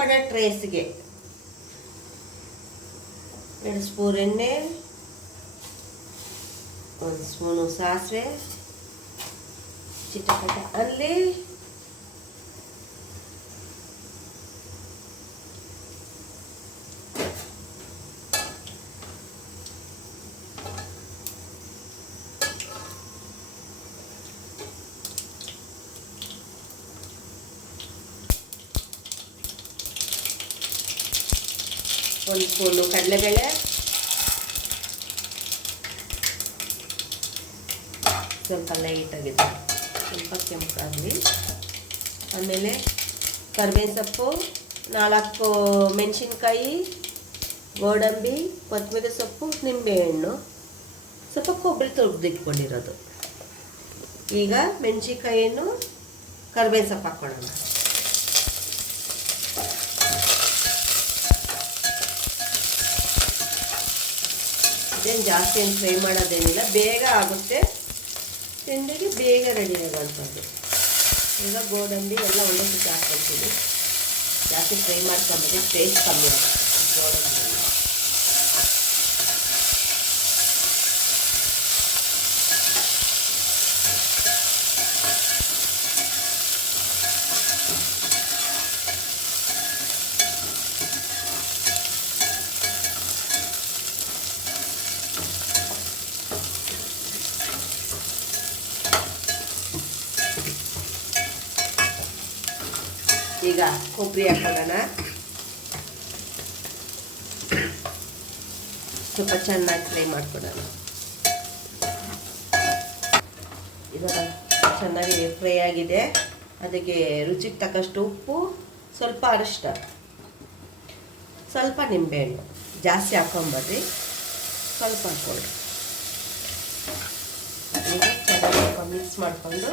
Coconut ರೈಸ್ಗೆ 2 spoon ಎಣ್ಣೆ, 1 spoon ಸಾಸಿವೆ, ಚಿಟಪಟ ಅಲ್ಲಿ ಒಂದು ಸ್ಪೂನು ಕಡಲೆಬೇಳೆ, ಸ್ವಲ್ಪ ಲೈಟ್ ಆಗಿದೆ, ಸ್ವಲ್ಪ ಕೆಂಪಾಗಲಿ. ಆಮೇಲೆ ಕರಿಬೇವಿನ ಸೊಪ್ಪು, 4 ಮೆಣಸಿನ್ಕಾಯಿ, ಗೋಡಂಬಿ, ಕೊತ್ತಂಬರಿ ಸೊಪ್ಪು, ನಿಂಬೆಹಣ್ಣು, ಸ್ವಲ್ಪ ಕೊಬ್ಬರಿ ತುರಿದಿಟ್ಕೊಂಡಿರೋದು. ಈಗ ಮೆಣಸಿನ್ಕಾಯಿಯನ್ನು ಕರಿಬೇವಿನ ಸೊಪ್ಪು ಹಾಕ್ಕೊಳ್ಳೋಣ. ಇದೇನು ಜಾಸ್ತಿ ಏನು ಫ್ರೈ ಮಾಡೋದೇನಿಲ್ಲ, ಬೇಗ ಆಗುತ್ತೆ, ತಿಂಡಿಗೆ ಬೇಗ ರೆಡಿ ಆಗೋಂಥದ್ದು. ಈಗ ಗೋಡಂಬಿ ಎಲ್ಲ ಒಳ್ಳೆ ಸುತ್ತ ಹಾಕ್ಕೊಳ್ತೀನಿ. ಜಾಸ್ತಿ ಫ್ರೈ ಮಾಡ್ಕೊಂಡ್ರೆ ಟೇಸ್ಟ್ ಕಮ್ಮಿ ಆಗುತ್ತೆ ಗೋಡಂಬಿ. ಈಗ ಕೊಬ್ಬರಿ ಹಾಕೊಳ್ಳೋಣ. ಸ್ವಲ್ಪ ಚೆನ್ನಾಗಿ ಫ್ರೈ ಮಾಡ್ಕೊಳ್ಳೋಣ. ಇದರ ಚೆನ್ನಾಗಿ ಫ್ರೈ ಆಗಿದೆ. ಅದಕ್ಕೆ ರುಚಿಗೆ ತಕ್ಕಷ್ಟು ಉಪ್ಪು, ಸ್ವಲ್ಪ ಅರಿಶಿನ, ಸ್ವಲ್ಪ ನಿಂಬೆಹಣ್ಣು, ಜಾಸ್ತಿ ಹಾಕೊಂಬರ್ರಿ, ಸ್ವಲ್ಪ ಹಾಕ್ಕೊಳ್ಳಿ. ಈಗ ಚೆನ್ನಾಗಿ ಮಿಕ್ಸ್ ಮಾಡಿಕೊಂಡು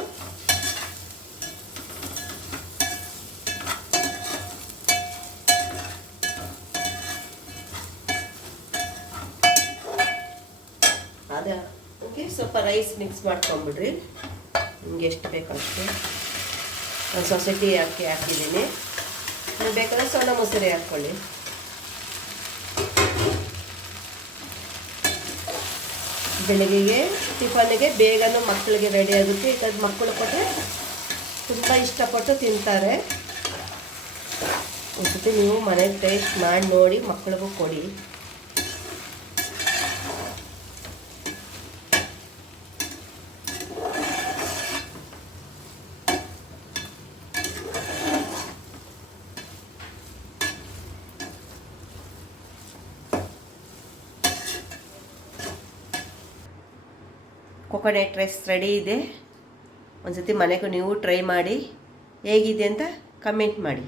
ಅದಕ್ಕೆ ಸ್ವಲ್ಪ ರೈಸ್ ಮಿಕ್ಸ್ ಮಾಡ್ಕೊಂಬಿಡ್ರಿ. ನಿಮ್ಗೆ ಎಷ್ಟು ಬೇಕಷ್ಟು. ನಾನು ಸೊಸೈಟಿ ಅಕ್ಕಿ ಹಾಕಿದ್ದೀನಿ, ನೀವು ಬೇಕಾದ್ರೆ ಸೋನಾ ಮೊಸರಿ ಹಾಕ್ಕೊಳ್ಳಿ. ಬೆಳಗ್ಗೆಗೆ ಟಿಫನ್ಗೆ ಬೇಗನೂ ಮಕ್ಕಳಿಗೆ ರೆಡಿ ಆಗುತ್ತೆ. ಈಗ ಮಕ್ಕಳು ಕೊಟ್ಟರೆ ತುಂಬ ಇಷ್ಟಪಟ್ಟು ತಿಂತಾರೆ. ಒಂದ್ಸತಿ ನೀವು ಮನೆಗೆ ಟೇಸ್ಟ್ ಮಾಡಿ ನೋಡಿ ಮಕ್ಕಳಿಗೂ ಕೊಡಿ. ಕೊಕೊನಟ್ ರೈಸ್ ರೆಡಿ ಇದೆ. ಒಂದು ಸತಿ ಮನೆಗೂ ನೀವು ಟ್ರೈ ಮಾಡಿ, ಹೇಗಿದೆ ಅಂತ ಕಮೆಂಟ್ ಮಾಡಿ.